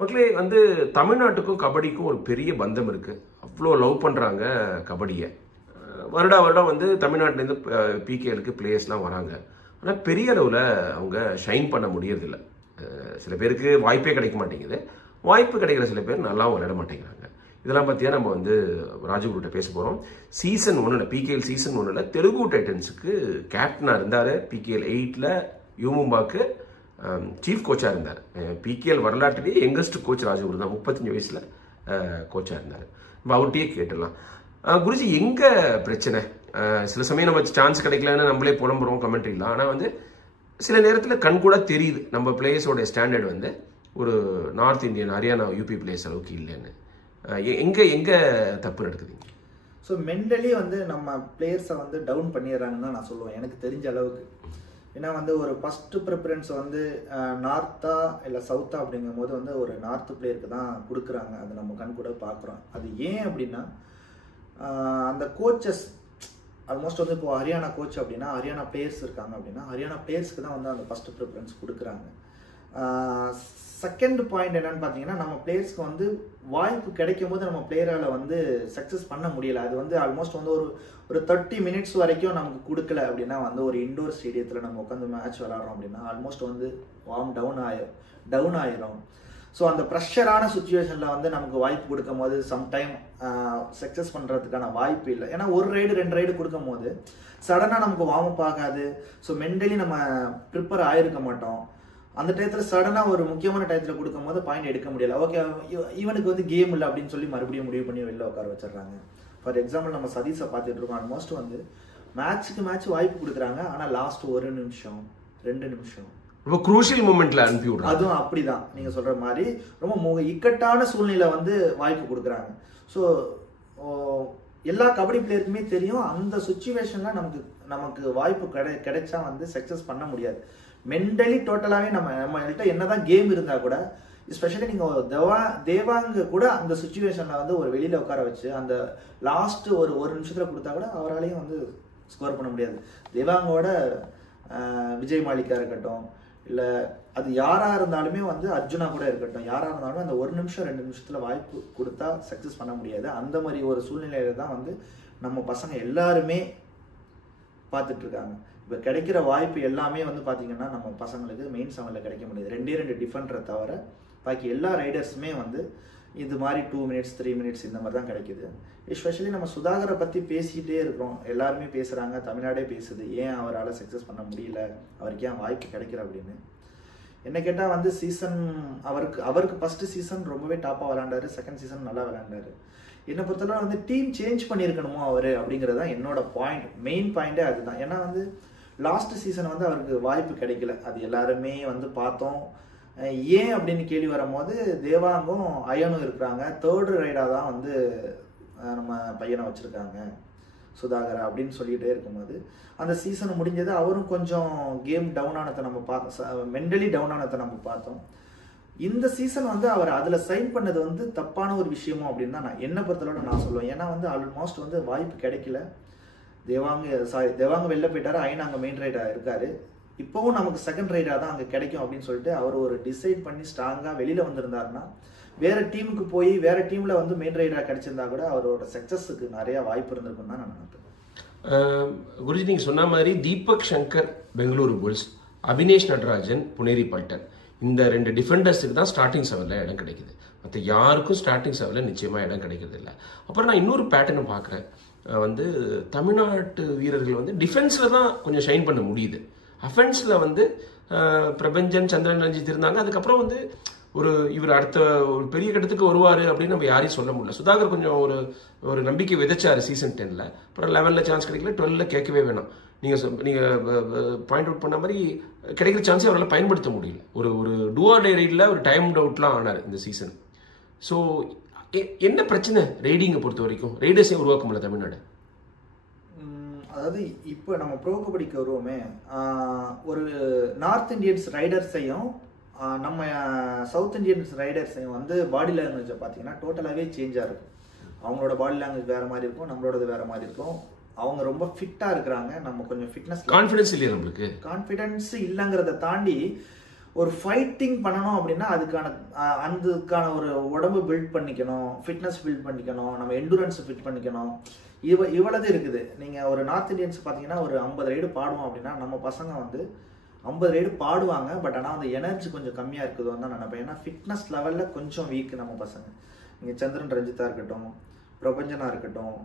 மக்களே வந்து தமிழ்நாட்டுக்கும் கபடிக்கும் ஒரு பெரிய பந்தம் இருக்குது. அவ்வளோ லவ் பண்ணுறாங்க கபடியை. வருடம் வந்து தமிழ்நாட்டிலேருந்து பிகேலுக்கு பிளேயர்ஸ்லாம் வராங்க. ஆனால் பெரிய அளவில் அவங்க ஷைன் பண்ண முடியறதில்ல. சில பேருக்கு வாய்ப்பே கிடைக்க மாட்டேங்குது. வாய்ப்பு கிடைக்கிற சில பேர் நல்லாவும் விளையாட மாட்டேங்கிறாங்க. இதெல்லாம் பற்றியா நம்ம வந்து ராஜகுருட்ட பேச போகிறோம். சீசன் 1 பிகேஎல் சீசன் 1 தெலுங்கு டைட்டன்ஸுக்கு கேப்டனாக இருந்தார். பிகேஎல் 8 யூமும்பாக்கு சீஃப் கோச்சாக இருந்தார். பிகேஎல் வரலாற்றிலேயே யங்கஸ்ட் கோச் ராஜகுரு தான். 35 வயசில் கோச்சாக இருந்தார். நம்ம அவர்கிட்டயே கேட்டுடலாம். குருஜி, எங்கே பிரச்சனை? சில சமயம் நம்ம சான்ஸ் கிடைக்கலன்னு நம்மளே புலம்புறோம் கமெண்ட்ரிலாம். ஆனால் வந்து சில நேரத்தில் கண் கூட தெரியுது நம்ம பிளேயர்ஸோட ஸ்டாண்டர்ட் வந்து ஒரு North Indian, Haryana, UP players அளவுக்கு இல்லைன்னு. எங்கே தப்பு நடக்குதுங்க? ஸோ மென்டலி வந்து நம்ம பிளேயர்ஸை வந்து டவுன் பண்ணிடுறாங்கன்னு தான் நான் சொல்லுவேன், எனக்கு தெரிஞ்ச அளவுக்கு. ஏன்னா வந்து ஒரு ஃபஸ்ட்டு ப்ரிஃபரன்ஸ் வந்து நார்த்தா இல்லை சவுத்தா அப்படிங்கும் போது வந்து ஒரு நார்த்து பிளேயருக்கு தான் கொடுக்குறாங்க. அது நம்ம கண் கூட பார்க்குறோம். அது ஏன் அப்படின்னா அந்த கோச்சஸ் ஆல்மோஸ்ட் வந்து இப்போ ஹரியானா கோச் அப்படின்னா ஹரியானா பிளேயர்ஸ் இருக்காங்க அப்படின்னா ஹரியானா பிளேயர்ஸ்க்கு தான் வந்து அந்த ஃபஸ்ட்டு ப்ரிஃபரன்ஸ் கொடுக்குறாங்க. செகண்ட் பாயிண்ட் என்னன்னு பார்த்தீங்கன்னா, நம்ம பிளேயர்ஸ்க்கு வந்து வாய்ப்பு கிடைக்கும் போது நம்ம பிளேயரால் வந்து சக்ஸஸ் பண்ண முடியலை. அது வந்து ஆல்மோஸ்ட் வந்து ஒரு 30 மினிட்ஸ் வரைக்கும் நமக்கு கொடுக்கல அப்படின்னா வந்து ஒரு இண்டோர் ஸ்டேடியத்தில் நம்ம உட்காந்து மேட்ச் விளாட்றோம் அப்படின்னா ஆல்மோஸ்ட் வந்து வார்ம் டவுன் ஆயிரும். ஸோ அந்த ப்ரெஷரான சுச்சுவேஷனில் வந்து நமக்கு வாய்ப்பு கொடுக்கும் போது சம்டைம் சக்ஸஸ் பண்ணுறதுக்கான வாய்ப்பு இல்லை. ஏன்னா ஒரு ரைடு 2 ரைடு கொடுக்கும் போது சடனாக நமக்கு வார்ம் அப் ஆகாது. ஸோ மென்டலி நம்ம ப்ரிப்பேர் ஆகிருக்க மாட்டோம். அந்த டயத்தில் சடனாக ஒரு முக்கியமான டயத்தில் கொடுக்கும் போது பாயிண்ட் எடுக்க முடியல. ஓகே, இவனுக்கு வந்து கேம் இல்லை அப்படின்னு சொல்லி மறுபடியும் முடிவு பண்ணி வெளில உட்கார வச்சிடுறாங்க. ஃபார் எக்ஸாம்பிள் நம்ம சதீஷை பார்த்துட்டு இருக்கோம். ஆல்மோஸ்ட் வந்து மேட்ச்சுக்கு மேட்ச் வாய்ப்பு கொடுக்குறாங்க. ஆனால் லாஸ்ட் 1 நிமிஷம் 2 நிமிஷம் ரொம்ப குரூஷியல் மூமெண்ட்ல அனுப்பி விடுறாங்க. அதுவும் அப்படிதான் நீங்க சொல்ற மாதிரி ரொம்ப இக்கட்டான சூழ்நிலை வந்து வாய்ப்பு கொடுக்குறாங்க. ஸோ எல்லா கபடி பிளேயருக்குமே தெரியும் அந்த சுச்சுவேஷன்ல நமக்கு வாய்ப்பு கிடைச்சா வந்து சக்சஸ் பண்ண முடியாது. மென்டலி டோட்டலாகவே நம்மகிட்ட என்னதான் கேம் இருந்தா கூட, எஸ்பெஷலி நீங்க தேவாங்க கூட அந்த சுச்சுவேஷன்ல வந்து ஒரு வெளியில உட்கார வச்சு அந்த லாஸ்ட் ஒரு நிமிஷத்துல கொடுத்தா கூட அவராலையும் வந்து ஸ்கோர் பண்ண முடியாது. தேவாங்கோட விஜய் மாலிக்கா இருக்கட்டும், இல்லை அது யாராக இருந்தாலுமே வந்து அர்ஜுனா கூட இருக்கட்டும், யாராக இருந்தாலும் அந்த 1 நிமிஷம் 2 நிமிஷத்தில் வாய்ப்பு கொடுத்தா சக்ஸஸ் பண்ண முடியாது. அந்த மாதிரி ஒரு சூழ்நிலையில தான் வந்து நம்ம பசங்க எல்லாருமே பார்த்துட்டு இருக்காங்க. இப்போ கிடைக்கிற வாய்ப்பு எல்லாமே வந்து பார்த்தீங்கன்னா நம்ம பசங்களுக்கு மெயின் 7ல் கிடைக்க முடியாது. 2 டிஃபெண்டரை தவிர பாக்கி எல்லா ரைடர்ஸுமே வந்து இது மாதிரி 2 மினிட்ஸ் 3 மினிட்ஸ் இந்த மாதிரி தான் கிடைக்குது. எஸ்பெஷலி நம்ம சுதாகரை பற்றி பேசிகிட்டே இருக்கிறோம், எல்லாருமே பேசுகிறாங்க, தமிழ்நாடே பேசுது. ஏன் அவரால் சக்ஸஸ் பண்ண முடியல, அவருக்கு ஏன் வாய்ப்பு கிடைக்கல அப்படின்னு. என்ன கேட்டால் வந்து சீசன் அவருக்கு ஃபஸ்ட்டு சீசன் ரொம்பவே டாப்பாக விளையாண்டாரு, செகண்ட் சீசன் நல்லா விளையாண்டாரு. என்னை பொறுத்தவரை வந்து டீம் சேஞ்ச் பண்ணியிருக்கணுமோ அவர் அப்படிங்கிறது தான் என்னோட பாயிண்ட், மெயின் பாயிண்டே அதுதான். ஏன்னா வந்து லாஸ்ட் சீசன் வந்து அவருக்கு வாய்ப்பு கிடைக்கல, அது எல்லாருமே வந்து பார்த்தோம். ஏன் அப்படின்னு கேள்வி வரும்போது தேவாங்கும் அயனும் இருக்கிறாங்க, 3rd ரைடாக தான் வந்து நம்ம பையனை வச்சுருக்காங்க சுதாகரா அப்படின்னு சொல்லிகிட்டே இருக்கும்போது அந்த சீசன் முடிஞ்சது. அவரும் கொஞ்சம் கேம் டவுன் ஆனதை நம்ம பார்த்தோம், மென்டலி டவுன் ஆனதை நம்ம பார்த்தோம். இந்த சீசன் வந்து அவர் அதில் சைன் பண்ணது வந்து தப்பான ஒரு விஷயமோ அப்படின்னு தான் என்னை பொறுத்தளவு நான் சொல்லுவேன். ஏன்னா வந்து ஆல்மோஸ்ட் வந்து வாய்ப்பு கிடைக்கல. தேவாங்க வெளில போயிட்டாரு, அயன் அங்கே மெயின் ரைடாக இருக்காரு. இப்போவும் நமக்கு செகண்ட் ரைடாக தான் அங்கே கிடைக்கும் அப்படின்னு சொல்லிட்டு அவர் ஒரு டிசைட் பண்ணி ஸ்ட்ராங்காக வெளியில் வந்திருந்தாருன்னா வேற டீமுக்கு போய் வேற டீம்ல வந்து மெயின் ரைடராக கிடைச்சிருந்தா கூட அவரோட சக்சஸுக்கு நிறைய வாய்ப்பு இருந்திருக்கும் தான் நான் நினைப்பேன். குருஜி, நீங்க சொன்ன மாதிரி தீபக் சங்கர் பெங்களூரு புல்ஸ், அபினேஷ் நடராஜன் புனேரி பல்டன், இந்த 2 டிஃபெண்டர்ஸுக்கு தான் ஸ்டார்டிங் 7ல் இடம் கிடைக்குது. மற்ற யாருக்கும் ஸ்டார்டிங் 7ல் நிச்சயமா இடம் கிடைக்கிறது இல்லை. அப்புறம் நான் இன்னொரு பேட்டர்னை பார்க்குறேன், வந்து தமிழ்நாட்டு வீரர்கள் வந்து டிஃபென்ஸில் தான் கொஞ்சம் ஷைன் பண்ண முடியுது. அஃபென்ஸில் வந்து பிரபஞ்சன், சந்திரன், ரஞ்சித் இருந்தாங்க. அதுக்கப்புறம் வந்து இவர் அடுத்த ஒரு பெரிய கட்டத்துக்கு வருவார் அப்படின்னு நம்ம யாரையும் சொல்ல முடியல. சுதாகர் கொஞ்சம் ஒரு நம்பிக்கை விதைச்சார் சீசன் 10ல். அப்புறம் 11ல் சான்ஸ் கிடைக்கல, 12ல் கேட்கவே வேணாம். நீங்கள் பாயிண்ட் அவுட் பண்ண மாதிரி கிடைக்கிற சான்ஸை அவரால் பயன்படுத்த முடியல. ஒரு டூஆர் டே ரைடில் ஒரு டைம் அவுட்லாம் ஆனார் இந்த சீசன். ஸோ என்ன பிரச்சனை ரைடிங்கை பொறுத்த வரைக்கும்? ரைடர்ஸையும் உருவாக்க முடியல தமிழ்நாடு. அதாவது இப்போ நம்ம ப்ரோ கபடிக்கு வருவோமே, ஒரு நார்த் இந்தியன்ஸ் ரைடர்ஸையும் நம்ம சவுத் இந்தியன்ஸ் ரைடர்ஸையும் வந்து பாடி லாங்குவேஜை பார்த்தீங்கன்னா டோட்டலாகவே சேஞ்சாக இருக்கும். அவங்களோட பாடி லாங்குவேஜ் வேறு மாதிரி இருக்கும், நம்மளோடது வேறு மாதிரி இருக்கும். அவங்க ரொம்ப ஃபிட்டாக இருக்கிறாங்க, நம்ம கொஞ்சம் ஃபிட்னஸ் கான்ஃபிடன்ஸ் இல்லையா? நம்மளுக்கு கான்ஃபிடன்ஸ் இல்லைங்கிறத தாண்டி ஒரு ஃபைட்டிங் பண்ணணும் அப்படின்னா அதுக்கான ஒரு உடம்பு பில்ட் பண்ணிக்கணும், ஃபிட்னஸ் பில்ட் பண்ணிக்கணும், நம்ம எண்டூரன்ஸ் ஃபிட் பண்ணிக்கணும். இவ்வளவு இருக்குது. நீங்கள் ஒரு நார்த் இந்தியன்ஸ் பார்த்தீங்கன்னா ஒரு 50 ரைடு பாடுவோம் அப்படின்னா நம்ம பசங்க வந்து 50 ரைடு பாடுவாங்க. பட் ஆனால் அந்த எனர்ஜி கொஞ்சம் கம்மியாக இருக்குதுன்னு தான் நினைப்பேன். ஏன்னா ஃபிட்னஸ் லெவலில் கொஞ்சம் வீக் நம்ம பசங்க. நீங்கள் சந்திரன் ரஞ்சிதா இருக்கட்டும், பிரபஞ்சனா இருக்கட்டும்,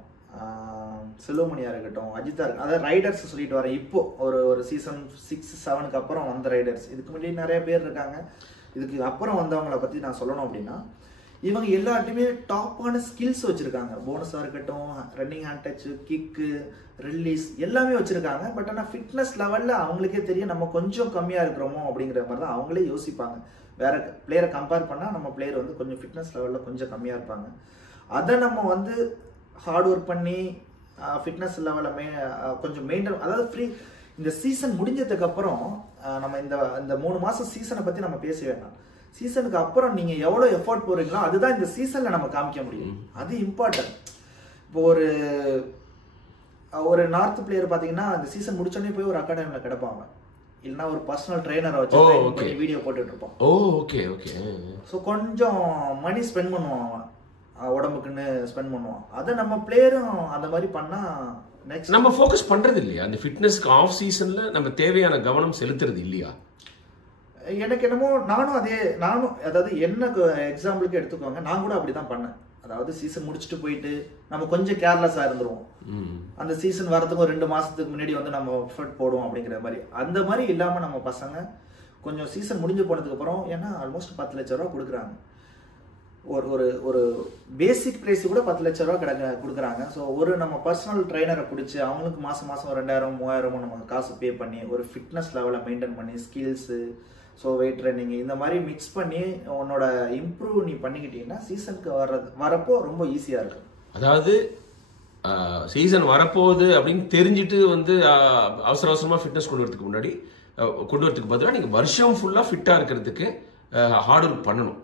செல்வமணியா இருக்கட்டும், அஜித்தா இருக்கட்டும், அதாவது ரைடர்ஸ் சொல்லிட்டு வரேன். இப்போ ஒரு சீசன் 6-7க்கு அப்புறம் வந்த ரைடர்ஸ், இதுக்கு முன்னாடி நிறைய பேர் இருக்காங்க. இதுக்கு அப்புறம் வந்தவங்களை பற்றி நான் சொல்லணும் அப்படின்னா இவங்க எல்லாத்தையுமே டாப்பான ஸ்கில்ஸ் வச்சுருக்காங்க. போனஸாக இருக்கட்டும், running hand touch, kick, release எல்லாமே வச்சுருக்காங்க. பட் ஆனால் ஃபிட்னஸ் லெவலில் அவங்களுக்கே தெரியும் நம்ம கொஞ்சம் கம்மியாக இருக்கிறோமோ அப்படிங்கிற மாதிரி தான் அவங்களே யோசிப்பாங்க. வேறு பிளேயரை கம்பேர் பண்ணால் நம்ம பிளேயர் வந்து கொஞ்சம் ஃபிட்னஸ் லெவலில் கொஞ்சம் கம்மியாக இருப்பாங்க. அதை நம்ம வந்து ஹார்ட் ஒர்க் பண்ணி ஃபிட்னஸ் லெவலில் கொஞ்சம் மெயின்டைன், அதாவது இந்த சீசன் முடிஞ்சதுக்கப்புறம் நம்ம இந்த 3 மாதம் சீசனை பற்றி நம்ம பேச வேண்டாம். சீசனுக்கு அப்புறம் நீங்கள் எவ்வளோ எஃபோர்ட் போடுறீங்களோ அதுதான் இந்த சீசனில் நம்ம காமிக்க முடியும். அது இம்பார்ட்டன்ட். இப்போ ஒரு நார்த் பிளேயர் பார்த்தீங்கன்னா அந்த சீசன் முடிச்சோடனே போய் ஒரு அகாடமியில் கிடப்பாங்க, இல்லைன்னா ஒரு பர்சனல் ட்ரெயினரை வச்சு வீடியோ போட்டுட்டு இருப்போம். ஸோ கொஞ்சம் மணி ஸ்பெண்ட் பண்ணுவான், உடம்புக்குன்னு ஸ்பெண்ட் பண்ணுவான். அதை நம்ம பிளேயரும் அந்த மாதிரி பண்ணால் நெக்ஸ்ட் நம்ம ஃபோக்கஸ் பண்ணுறது இல்லையா? அந்த ஃபிட்னஸ்க்கு ஆஃப் சீசனில் நம்ம தேவையான கவனம் செலுத்துறது இல்லையா? எனக்கு என்னமோ நானும் அதாவது என்ன எக்ஸாம்பிளுக்கு எடுத்துக்கோங்க, நான் கூட அப்படி தான் பண்ணேன். அதாவது சீசன் முடிச்சுட்டு போயிட்டு நம்ம கொஞ்சம் கேர்லெஸ்ஸாக இருந்துருவோம். அந்த சீசன் வரதுக்கு 2 மாதத்துக்கு முன்னாடி வந்து நம்ம எஃபர்ட் போடுவோம் அப்படிங்கிற மாதிரி. அந்த மாதிரி இல்லாமல் நம்ம பசங்க கொஞ்சம் சீசன் முடிஞ்சு போனதுக்கு அப்புறம், ஏன்னா ஆல்மோஸ்ட் 10 லட்ச ரூபா கொடுக்குறாங்க. ஒரு பேசிக் ப்ரைஸ் கூட 10 லட்ச ரூபா கொடுக்குறாங்க. ஸோ நம்ம பர்சனல் ட்ரைனரை பிடிச்சி அவங்களுக்கு மாதம் 2000-3000 நம்ம காசு பே பண்ணி ஒரு ஃபிட்னஸ் லெவலை மெயின்டைன் பண்ணி ஸ்கில்ஸு, ஸோ வெயிட் ட்ரைனிங் இந்த மாதிரி மிக்ஸ் பண்ணி உன்னோட இம்ப்ரூவ் நீ பண்ணிக்கிட்டீங்கன்னா சீசனுக்கு வரப்போ ரொம்ப ஈஸியாக இருக்கும். அதாவது சீசன் வரப்போகுது அப்படின்னு தெரிஞ்சுட்டு வந்து அவசரமாக ஃபிட்னஸ் கொண்டு வரதுக்கு பதிலாக நீங்கள் வருஷம் ஃபுல்லாக ஃபிட்டாக இருக்கிறதுக்கு ஹார்ட் ஒர்க் பண்ணணும்.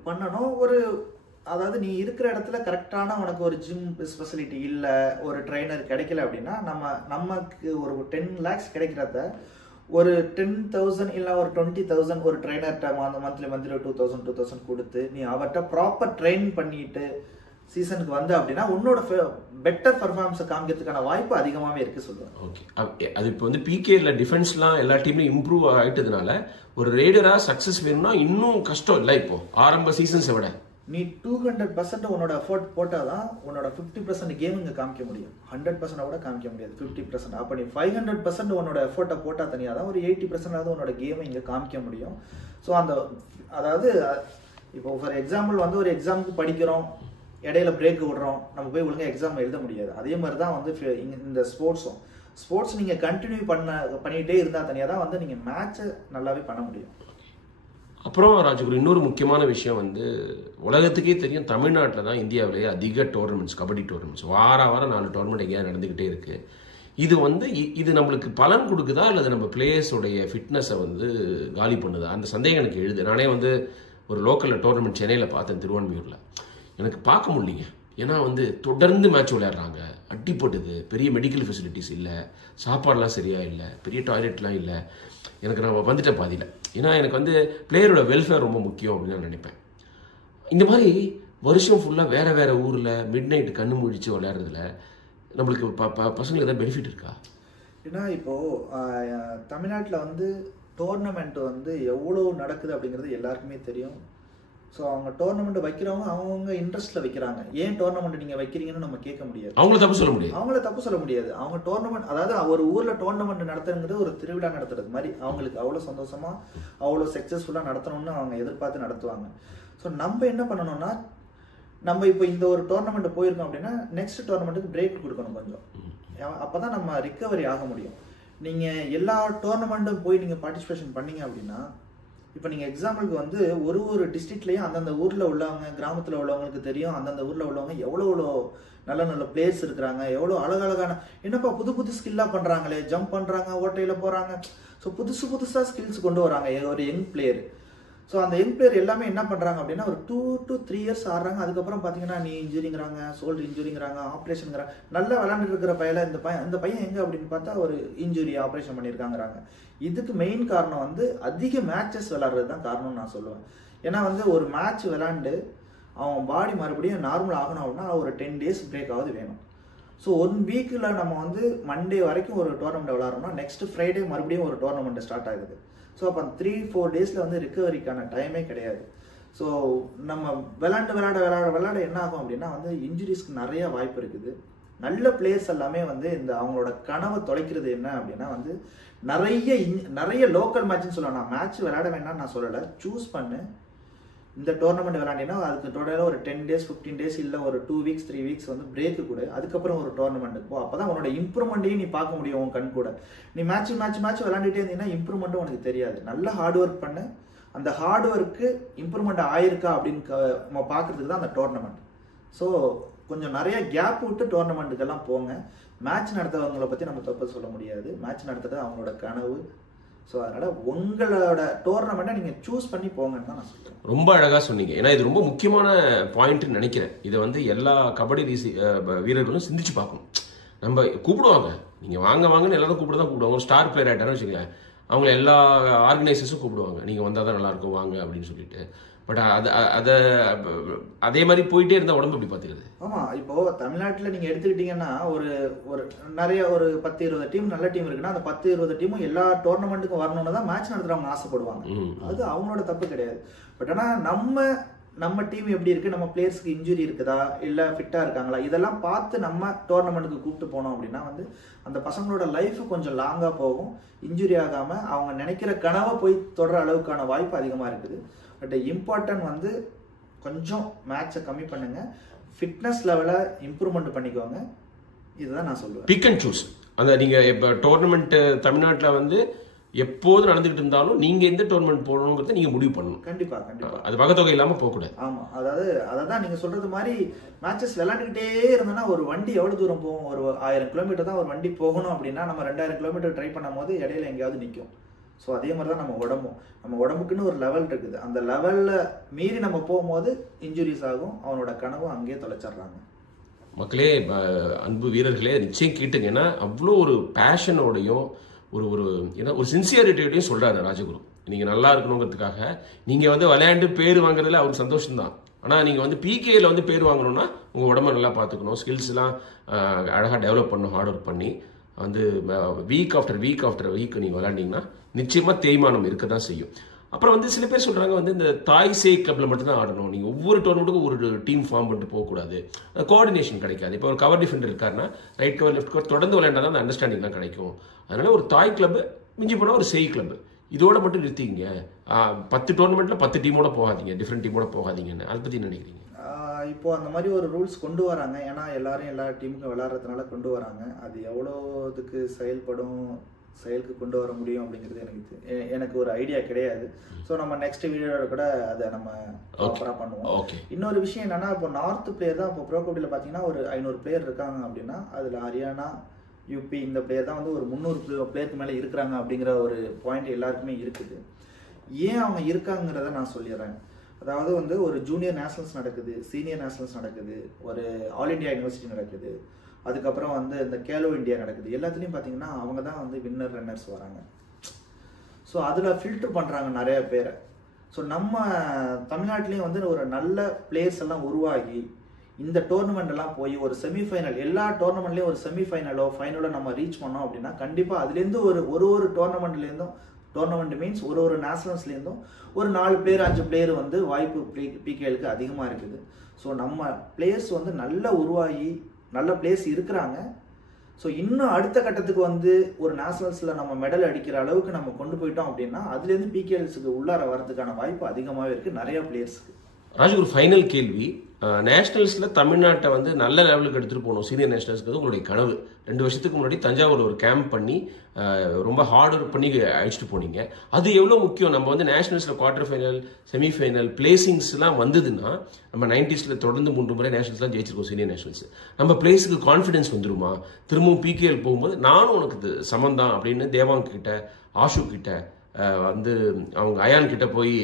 அதாவது நீ இருக்கிற இடத்துல கரெக்டான உனக்கு ஒரு ஜிம் ஸ்பெசிலிட்டி இல்லை, ஒரு ட்ரைனர் கிடைக்கல அப்படின்னா நமக்கு ஒரு 10 lakhs கிடைக்கிறத ஒரு 10,000 இல்லை ஒரு 20,000 ஒரு ட்ரைனர்கிட்ட மந்த்லி 2,000 கொடுத்து நீ அவர்கிட்ட ப்ராப்பர் ட்ரெயின் பண்ணிட்டு சீசனுக்கு வந்து அப்படின்னா உன்னோட பெட்டர் பர்ஃபார்மன்ஸை காமிக்கிறதுக்கான வாய்ப்பு அதிகமாகவே இருக்கு சொல்லுவேன். ஓகே, அது இப்போ வந்து பிகேல டிஃபென்ஸ்லாம் எல்லா டீம்லையும் இம்ப்ரூவ் ஆகிட்டதுனால ஒரு ரைடராக சக்ஸஸ் வேணும்னா இன்னும் கஷ்டம் இல்லை. இப்போ ஆரம்ப சீசன்ஸை விட நீ 200% உன்னோட எஃபோர்ட் போட்டால் தான் உன்னோட 50% கேம் இங்கே காமிக்க முடியும். 100% கூட காமிக்க முடியாது, 50%. அப்போ நீ 500% உன்னோட எஃபோர்ட்டை போட்டால் தனியாக தான் ஒரு 80% உன்னோட கேமை இங்கே காமிக்க முடியும். ஸோ அதாவது இப்போ ஃபார் எக்ஸாம்பிள் வந்து ஒரு எக்ஸாமுக்கு படிக்கிறோம், இடையில பிரேக் விடுறோம், நம்ம போய் ஒழுங்காக எக்ஸாம் எழுத முடியாது. அதே மாதிரி தான் வந்து இந்த ஸ்போர்ட்ஸ் நீங்கள் கண்டினியூ பண்ணிகிட்டே இருந்தால் தனியாக தான் வந்து நீங்கள் மேட்சை நல்லாவே பண்ண முடியும். அப்புறம் ராஜகுரு இன்னொரு முக்கியமான விஷயம் வந்து உலகத்துக்கே தெரியும், தமிழ்நாட்டில் தான் இந்தியாவிலேயே அதிக டோர்னமெண்ட்ஸ், கபடி டோர்னமெண்ட்ஸ் வாரம் 4 டோர்னமெண்ட் எங்கேயா நடந்துக்கிட்டே இருக்கு. இது நம்மளுக்கு பலன் கொடுக்குதா அல்லது நம்ம பிளேயர்ஸோடைய ஃபிட்னஸை வந்து காலி பண்ணுதா? அந்த சந்தேகம் எனக்கு எழுது. நானே வந்து ஒரு லோக்கலில் டோர்னமெண்ட் சென்னையில் பார்த்தேன், திருவான்மியூரில். எனக்கு பார்க்க முடியலைங்க. ஏன்னா வந்து தொடர்ந்து மேட்ச் விளையாடுறாங்க, அடிப்பட்டுது, பெரிய மெடிக்கல் ஃபெசிலிட்டிஸ் இல்லை, சாப்பாடுலாம் சரியா இல்லை, பெரிய டாய்லெட்லாம் இல்லை. நான் வந்துட்டேன் பாதியில். ஏன்னா எனக்கு வந்து பிளேயரோட வெல்ஃபேர் ரொம்ப முக்கியம் அப்படின்னு நான் நினைப்பேன். இந்த மாதிரி வருஷம் ஃபுல்லாக வேறு ஊரில் மிட் நைட்டு கண்ணு முழிச்சு விளையாடுறதுல நம்மளுக்கு பசங்களுக்கு ஏதாவது பெனிஃபிட் இருக்கா? ஏன்னா இப்போது தமிழ்நாட்டில் வந்து டோர்னமெண்ட் வந்து எவ்வளோ நடக்குது அப்படிங்கிறது எல்லாருக்குமே தெரியும். ஸோ அவங்க டோர்னமெண்ட் வைக்கிறவங்க அவங்க இன்ட்ரெஸ்ட்டில் வைக்கிறாங்க. ஏன் டோர்னமெண்ட் நீங்கள் வைக்கிறீங்கன்னு நம்ம கேட்க முடியாது, அவங்கள தப்பு சொல்ல முடியாது. அவங்க டோர்னமெண்ட், அதாவது ஒரு ஊரில் டோர்னமெண்ட் நடத்துறது ஒரு திருவிழா நடத்துறது மாதிரி அவங்களுக்கு அவ்வளோ சந்தோஷமாக அவ்வளோ சக்ஸஸ்ஃபுல்லாக நடத்தணும்னு அவங்க எதிர்பார்த்து நடத்துவாங்க. ஸோ நம்ம என்ன பண்ணணும்னா, நம்ம இப்போ இந்த ஒரு டோர்னமெண்ட் போயிருக்கோம் அப்படின்னா நெக்ஸ்ட் டோர்னமெண்ட்டுக்கு பிரேக் கொடுக்கணும் கொஞ்சம். அப்போ தான் நம்ம ரிக்கவரி ஆக முடியும். நீங்கள் எல்லா டோர்னமெண்ட்டும் போய் நீங்கள் பார்ட்டிசிபேஷன் பண்ணீங்க அப்படின்னா, இப்போ நீங்கள் எக்ஸாம்பிளுக்கு வந்து ஒரு டிஸ்ட்ரிக்ட்லேயும் அந்தந்த ஊரில் உள்ளவங்க, கிராமத்தில் உள்ளவங்களுக்கு தெரியும் அந்தந்த ஊரில் உள்ளவங்க எவ்வளோ நல்ல பிளேயர்ஸ் இருக்கிறாங்க, எவ்வளோ அழகழகான என்னப்பா புது ஸ்கில்லாக பண்ணுறாங்களே, ஜம்ப் பண்ணுறாங்க, ஓட்டையில் போகிறாங்க. ஸோ புதுசாக ஸ்கில்ஸ் கொண்டு வராங்க ஒரு யங் பிளேயர். ஸோ அந்த யங் பிளேயர் எல்லாமே என்ன பண்ணுறாங்க அப்படின்னா ஒரு 2 to 3 years ஆடுறாங்க. அதுக்கப்புறம் பார்த்தீங்கன்னா நீ இன்ஜுரிங்கிறாங்க, ஷோல்டர் இன்ஜுரிங்கிறாங்க, ஆப்ரேஷனுங்கிறாங்க. நல்லா விளாண்டுட்டு இருக்கிற இந்த பையன் எங்கே அப்படின்னு பார்த்தா ஒரு இன்ஜுரி ஆப்ரேஷன் பண்ணியிருக்காங்கிறாங்க. இதுக்கு மெயின் காரணம் வந்து அதிக மேட்சஸ் விளாட்றது தான் காரணம்னு நான் சொல்லுவேன். ஏன்னா வந்து ஒரு மேட்ச் விளாண்டு அவன் பாடி மறுபடியும் நார்மல் ஆகணும் அப்படின்னா ஒரு 10 days பிரேக் ஆகுது வேணும். ஸோ 1 வீக்கில் நம்ம வந்து மண்டே வரைக்கும் ஒரு டோர்னமெண்ட் விளாட்றோம்னா நெக்ஸ்ட் ஃப்ரைடே மறுபடியும் ஒரு டோர்னமெண்ட் ஸ்டார்ட் ஆகுது. ஸோ அப்போ 3-4 டேஸில் வந்து ரிகவரிக்கான டைமே கிடையாது. ஸோ நம்ம விளாட என்ன ஆகும் அப்படின்னா வந்து இன்ஜுரிஸ்க்கு நிறைய வாய்ப்பு இருக்குது. நல்ல பிளேயர்ஸ் எல்லாமே வந்து இந்த அவங்களோட கனவை தொலைக்கிறது என்ன அப்படின்னா வந்து நிறைய லோக்கல் மேட்ச்னு சொல்லலாம். நான் மேட்ச் விளையாட வேண்டாம்னு நான் சொல்லலை, சூஸ் பண்ணு. இந்த டோர்னமெண்ட் விளையாண்டினா அதுக்கு டோட்டலாக ஒரு 10 days 15 days இல்லை ஒரு 2 weeks 3 weeks வந்து பிரேக்கு கூட, அதுக்கப்புறம் ஒரு டோர்னமெண்ட்டுக்கு போ. அப்போ தான் உன்னோட இம்ப்ரூவ்மெண்ட்டையும் நீ பார்க்க முடியும் உன் கண் கூட. நீ மேட்ச் விளையாண்டுட்டே இருந்தீங்கன்னா இம்ப்ரூவ்மெண்ட்டும் உனக்கு தெரியாது. நல்லா ஹார்ட் ஒர்க் பண்ணு. அந்த ஹார்ட் ஒர்க்கு இம்ப்ரூவ்மெண்ட் ஆயிருக்கா அப்படின்னு நம்ம பார்க்கறதுக்கு தான் அந்த டோர்னமெண்ட். ஸோ கொஞ்சம் நிறைய கேப் விட்டு டோர்னமெண்ட்டுக்கெல்லாம் போங்க. மேட்ச் நடத்துறவங்களை பற்றி நம்ம தப்பு சொல்ல முடியாது. மேட்ச் நடத்துறது அவங்களோட கனவு. ஸோ அதனால் உங்களோட டோர்னமெண்ட்டை நீங்கள் சூஸ் பண்ணி போங்கன்னு தான் நான் சொல்கிறேன். ரொம்ப அழகாக சொன்னீங்க. ஏன்னா இது ரொம்ப முக்கியமான பாயிண்ட்னு நினைக்கிறேன். இதை வந்து எல்லா கபடி வீரர்களும் சிந்திச்சு பார்க்கணும். நம்ம கூப்பிடுவாங்க, நீங்கள் வாங்கன்னு எல்லாரும் கூப்பிடுவாங்க. ஸ்டார் பிளேயர் ஆகிட்டாருன்னு வச்சுக்கோங்களேன், அவங்கள எல்லா ஆர்கனைசர்ஸும் கூப்பிடுவாங்க, நீங்கள் வந்தால் தான் நல்லாயிருக்கும் வாங்க அப்படின்னு சொல்லிட்டு. பட் அதே மாதிரி போயிட்டே இருந்தால் உடம்பு எப்படி பார்த்துக்கிறது? ஆமாம், இப்போது தமிழ்நாட்டில் நீங்கள் எடுத்துக்கிட்டிங்கன்னா ஒரு நிறைய ஒரு 10-20 டீம் நல்ல டீம் இருக்குன்னா அந்த 10-20 டீமும் எல்லா டோர்னமெண்ட்டுக்கும் வரணும்னு தான் மேட்ச் நடத்துகிறவங்க ஆசைப்படுவாங்க. அது அவங்களோட தப்பு கிடையாது. பட் ஆனால் நம்ம டீம் எப்படி இருக்குது, நம்ம பிளேயர்ஸ்க்கு இன்ஜுரி இருக்குதா இல்லை ஃபிட்டாக இருக்காங்களா, இதெல்லாம் பார்த்து நம்ம டோர்னமெண்ட்டுக்கு கூப்பிட்டு போனோம் அப்படின்னா வந்து அந்த பசங்களோட லைஃப் கொஞ்சம் லாங்காக போகும். இன்ஜுரி ஆகாமல் அவங்க நினைக்கிற கனவை போய் தொடர அளவுக்கான வாய்ப்பு அதிகமாக இருக்குது. பட் இம்பார்ட்டன்ட் வந்து கொஞ்சம் மேட்சை கம்மி பண்ணுங்க, ஃபிட்னஸ் லெவலை இம்ப்ரூவ்மெண்ட் பண்ணிக்கோங்க. இதுதான் நான் சொல்லுவேன். Pick and choose. அந்த நீங்கள் இப்போ டோர்னமெண்ட் தமிழ்நாட்டில் வந்து எப்போது நடந்துகிட்டு இருந்தாலும் நீங்கள் எந்த டோர்னமெண்ட் போடணுங்கிறத நீங்கள் முடிவு பண்ணணும். கண்டிப்பாக அது வகத்தொகை இல்லாமல் போகக்கூடாது. ஆமாம், அதாவது அதை தான் நீங்கள் சொல்கிறது மாதிரி மேட்சஸ் விளையாண்டுக்கிட்டே இருந்தோன்னா ஒரு வண்டி எவ்வளோ தூரம் போகும், ஒரு 1000 கிலோமீட்டர் தான் ஒரு வண்டி போகணும் அப்படின்னா நம்ம 2000 கிலோமீட்டர் ட்ரை பண்ணும் போது இடையில எங்கேயாவது நிற்கும். ஸோ அதே மாதிரி தான் நம்ம உடம்புக்குன்னு ஒரு லெவல் இருக்குது. அந்த லெவலில் மீறி நம்ம போகும்போது இன்ஜுரிஸ் ஆகும், அவனோட கனவு அங்கேயே தொலைச்சிட்றாங்க. மக்களே, அன்பு வீரர்களே, நிச்சயம் கேட்டுங்க. ஏன்னா அவ்வளோ ஒரு பேஷனோடையும் ஒரு சின்சியாரிட்டியோடையும் சொல்கிறாரு ராஜகுரு. நீங்கள் நல்லா இருக்கணுங்கிறதுக்காக நீங்கள் வந்து விளையாண்டு பேர் வாங்குறதுல அவருக்கு சந்தோஷம்தான். ஆனால் நீங்கள் வந்து பிகேயில் வந்து பேர் வாங்கணும்னா உங்கள் உடம்பை நல்லா பார்த்துக்கணும், ஸ்கில்ஸ்லாம் அழகாக டெவலப் பண்ணணும், ஹார்ட் ஒர்க் பண்ணி வந்து வீக் ஆஃப்டர் வீக் நீங்கள் விளையாண்டிங்கன்னா நிச்சயமாக தேய்மானம் இருக்க தான் செய்யும். அப்புறம் வந்து சில பேர் சொல்கிறாங்க வந்து இந்த தாய் சே கிளப்பில் மட்டும்தான் ஆடணும், நீங்கள் ஒவ்வொரு டோர்னமெண்ட்டுக்கும் ஒரு டீம் ஃபார்ம் பண்ணிட்டு போகக்கூடாது, கோஆர்டினேஷன் கிடைக்காது. இப்போ ஒரு கவர் டிஃபெண்டர் இருக்காருன்னா ரைட் கவர் லெஃப்ட் கவர் தொடர்ந்து விளையாண்டா தான் அந்த அண்டர்ஸ்டாண்டிங்லாம் கிடைக்கும். அதனால ஒரு தாய் கிளப்பு மிஞ்சி போனால் ஒரு சேய் கிளப்பு இதோட மட்டும் நிறுத்திங்க. 10 டோர்னமெண்ட்டில் 10 டீமோட போகாதீங்க, டிஃப்ரெண்ட் டீமோட போகாதீங்கன்னு. அதை பற்றி நினைக்கிறீங்க? இப்போ அந்த மாதிரி ஒரு ரூல்ஸ் கொண்டு வராங்க. ஏன்னா எல்லாரும் எல்லா டீமுக்கும் விளையாடுறதுனால கொண்டு வராங்க. அது எவ்வளோ இதுக்கு செயலுக்கு கொண்டு வர முடியும் அப்படிங்கிறது எனக்கு ஒரு ஐடியா கிடையாது. ஸோ நம்ம நெக்ஸ்ட் வீடியோட கூட அதை நம்ம ப்ராப்பராக பண்ணுவோம். இன்னொரு விஷயம் என்னன்னா, இப்போ நார்த் பிளேயர் தான் இப்போ ப்ரோ கபடியில் பார்த்தீங்கன்னா ஒரு 500 பிளேயர் இருக்காங்க அப்படின்னா அதில் ஹரியானா, யூபி இந்த பிளேயர் தான் வந்து ஒரு 300 பிளேயருக்கு மேலே இருக்கிறாங்க அப்படிங்கிற ஒரு பாயிண்ட் எல்லாருக்குமே இருக்குது. ஏன் அவங்க இருக்காங்கிறத நான் சொல்லிடுறேன். அதாவது வந்து ஒரு ஜூனியர் நேஷனல்ஸ் நடக்குது, சீனியர் நேஷனல்ஸ் நடக்குது, ஒரு ஆல் இண்டியா யூனிவர்சிட்டி நடக்குது, அதுக்கப்புறம் வந்து இந்த கேலோ இந்தியா நடக்குது. எல்லாத்துலேயும் பார்த்தீங்கன்னா அவங்க தான் வந்து வின்னர் ரன்னர்ஸ் வராங்க. ஸோ அதில் ஃபில்டர் பண்ணுறாங்க நிறைய பேரை. ஸோ நம்ம தமிழ்நாட்டிலையும் வந்து ஒரு நல்ல பிளேயர்ஸ் எல்லாம் உருவாகி இந்த டோர்னமெண்ட் எல்லாம் போய் ஒரு செமிஃபைனல், எல்லா டோர்னமெண்ட்லேயும் ஒரு செமிஃபைனலோ ஃபைனலோ நம்ம ரீச் பண்ணோம் அப்படின்னா கண்டிப்பாக அதுலேருந்து ஒரு டோர்னமெண்ட்லேருந்தும், டோர்னமெண்ட் மீன்ஸ் ஒரு நேஷனல்ஸ்லேருந்தும் ஒரு 4 பிளேயர் 5 பிளேயர் வந்து வாய்ப்பு பிகேலுக்கு அதிகமாக இருக்குது. ஸோ நம்ம பிளேயர்ஸ் வந்து நல்லா உருவாகி நல்ல பிளேயர்ஸ் இருக்கிறாங்க. ஸோ இன்னும் அடுத்த கட்டத்துக்கு வந்து ஒரு நேஷனல்ஸில் நம்ம மெடல் அடிக்கிற அளவுக்கு நம்ம கொண்டு போயிட்டோம் அப்படின்னா அதுலேருந்து பிகேஎல்ஸுக்கு உள்ளார வரதுக்கான வாய்ப்பு அதிகமாகவே இருக்குது நிறைய பிளேயர்ஸுக்கு. ராஜு, ஒரு ஃபைனல் கேள்வி. நேஷனல்ஸில் தமிழ்நாட்டை வந்து நல்ல லெவலுக்கு எடுத்துகிட்டு போகணும், சீனியர் நேஷனல்ஸ்க்கு உங்களுடைய கனவு. 2 வருஷத்துக்கு முன்னாடி தஞ்சாவூர் ஒரு கேம்ப் பண்ணி ரொம்ப ஹார்ட் ஒர்க் பண்ணி அழைச்சிட்டு போனீங்க. அது எவ்வளோ முக்கியம். நம்ம வந்து நேஷனல்ஸில் குவார்டர் ஃபைனல், செமிஃபைனல், பிளேசிங்ஸ்லாம் வந்ததுன்னா நம்ம 90s தொடர்ந்து 3 முறை நேஷனல்ஸ்லாம் ஜெயிச்சிருக்கோம் சீனியர் நேஷனல்ஸ். நம்ம பிளேஸுக்கு கான்ஃபிடன்ஸ் வந்துருமா? திரும்பவும் பிகேஎல் போகும்போது நானும் உனக்கு சமந்தான் அப்படின்னு தேவாங் கிட்ட, ஆஷு கிட்ட வந்து அவங்க அயான் கிட்ட போய்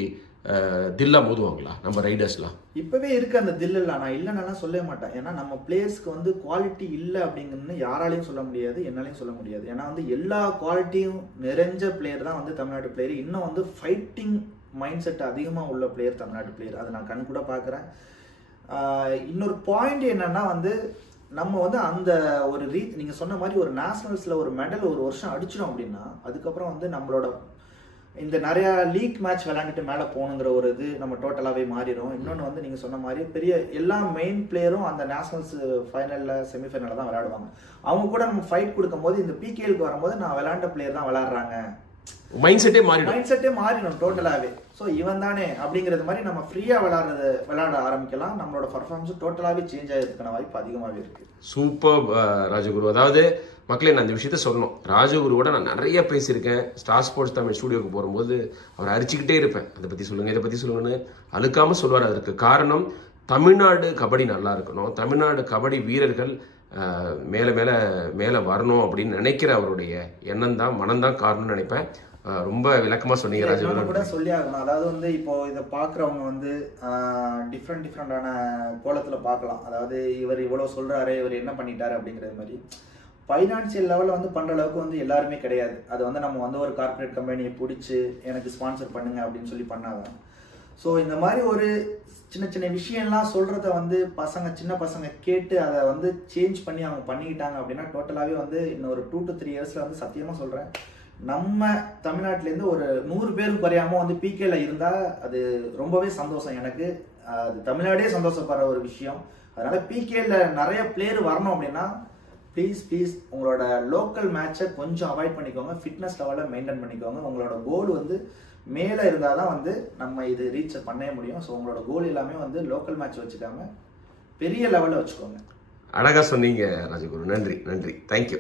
தில்லா மோதுவாங்களா நம்ம ரைடர்ஸ்லாம்? இப்பவே இருக்கு அந்த தில்லுலாம், நான் இல்லைன்னா சொல்லவே மாட்டேன். ஏன்னா நம்ம பிளேயர்ஸ்க்கு வந்து குவாலிட்டி இல்லை அப்படிங்கிறது யாராலையும் சொல்ல முடியாது, என்னாலையும் சொல்ல முடியாது. ஏன்னா வந்து எல்லா குவாலிட்டியும் நிறைஞ்ச பிளேயர் தான் வந்து தமிழ்நாட்டு பிளேயர். இன்னும் வந்து ஃபைட்டிங் மைண்ட் செட் அதிகமாக உள்ள பிளேயர் தமிழ்நாட்டு பிளேயர், அதை நான் கண் கூட பார்க்குறேன். இன்னொரு பாயிண்ட் என்னன்னா வந்து நம்ம வந்து அந்த ஒரு நீங்கள் சொன்ன மாதிரி ஒரு நேஷனல்ஸில் ஒரு மெடல் ஒரு வருஷம் அடிச்சிடும் அப்படின்னா அதுக்கப்புறம் வந்து நம்மளோட இந்த நிறையா லீக் மேட்ச் விளையாண்டுட்டு மேலே போகணுங்கிற ஒரு இது நம்ம டோட்டலாகவே மாறிடும். இன்னொன்று வந்து நீங்கள் சொன்ன மாதிரி பெரிய எல்லா மெயின் பிளேயரும் அந்த நேஷனல்ஸ் ஃபைனலில் செமிஃபைனலில் தான் விளையாடுவாங்க. அவங்க கூட நம்ம ஃபைட் கொடுக்கும் போது இந்த பிகேலுக்கு வரும்போது நான் விளையாண்ட பிளேயர் தான் விளையாடுறாங்க, மைண்ட் செட்டே மாறிடும் டோட்டலாகவே. ஸோ இவன் தானே அப்படிங்கிறது மாதிரி நம்ம ஃப்ரீயாக விளையாட ஆரம்பிக்கலாம். நம்மளோட பர்ஃபார்மன்ஸ் டோட்டலாகவே சேஞ்ச் ஆகிறதுக்கான வாய்ப்பு அதிகமாகவே இருக்கு. சூப்பர் ராஜகுரு. அதாவது மக்களே, நான் இந்த விஷயத்த சொல்லணும், ராஜகுருவோட நான் நிறைய பேசியிருக்கேன். ஸ்டார் ஸ்போர்ட்ஸ் தமிழ் ஸ்டூடியோக்கு போகும்போது அவர் அரிச்சுக்கிட்டே இருப்பேன், அதை பற்றி சொல்லுங்கள் இதை பற்றி சொல்லுங்கன்னு அழுக்காமல் சொல்லுவார். அதற்கு காரணம் தமிழ்நாடு கபடி நல்லா இருக்கணும், தமிழ்நாடு கபடி வீரர்கள் மேலே மேலே மேலே வரணும் அப்படின்னு நினைக்கிற அவருடைய எண்ணம் தான், மனம்தான் காரணம்னு நினைப்பேன். ரொம்ப விளக்கமாக சொன்னீங்க ராஜகுரு. கூட சொல்லி ஆகணும். அதாவது வந்து இப்போ இதை பார்க்குறவங்க வந்து டிஃப்ரெண்டான கோலத்தில் பார்க்கலாம். அதாவது இவர் இவ்வளோ சொல்கிறாரு, இவர் என்ன பண்ணிட்டாரு அப்படிங்கிறது மாதிரி ஃபைனான்சியல் லெவலில் வந்து பண்ணுற அளவுக்கு வந்து எல்லாருமே கிடையாது. அது வந்து நம்ம வந்து ஒரு கார்பரேட் கம்பெனியை பிடிச்சி எனக்கு ஸ்பான்சர் பண்ணுங்க அப்படின்னு சொல்லி பண்ணாதான். ஸோ இந்த மாதிரி ஒரு சின்ன சின்ன விஷயம்லாம் சொல்கிறத வந்து சின்ன பசங்க கேட்டு அதை வந்து சேஞ்ச் பண்ணி அவங்க பண்ணிக்கிட்டாங்க அப்படின்னா டோட்டலாகவே வந்து இன்னும் ஒரு 2 to 3 இயர்ஸில் வந்து சத்தியமாக சொல்கிறேன், நம்ம தமிழ்நாட்டிலேருந்து ஒரு 100 பேரும் குறையாமல் வந்து பிகேல இருந்தால் அது ரொம்பவே சந்தோஷம் எனக்கு. அது தமிழ்நாடே சந்தோஷப்படுற ஒரு விஷயம். அதனால் பிகேல நிறைய பிளேயர் வரணும் அப்படின்னா ப்ளீஸ் உங்களோட லோக்கல் மேட்சை கொஞ்சம் அவாய்ட் பண்ணிக்கோங்க, ஃபிட்னஸ் லெவலில் மெயின்டைன் பண்ணிக்கோங்க. உங்களோட கோல் வந்து மேலே இருந்தால் தான் வந்து நம்ம இது ரீச் பண்ணவே முடியும். ஸோ உங்களோட கோல் எல்லாமே வந்து லோக்கல் மேட்ச் வச்சுக்காம பெரிய லெவலில் வச்சுக்கோங்க. அழகாக சொன்னீங்க ராஜகுரு. நன்றி. தேங்க்யூ.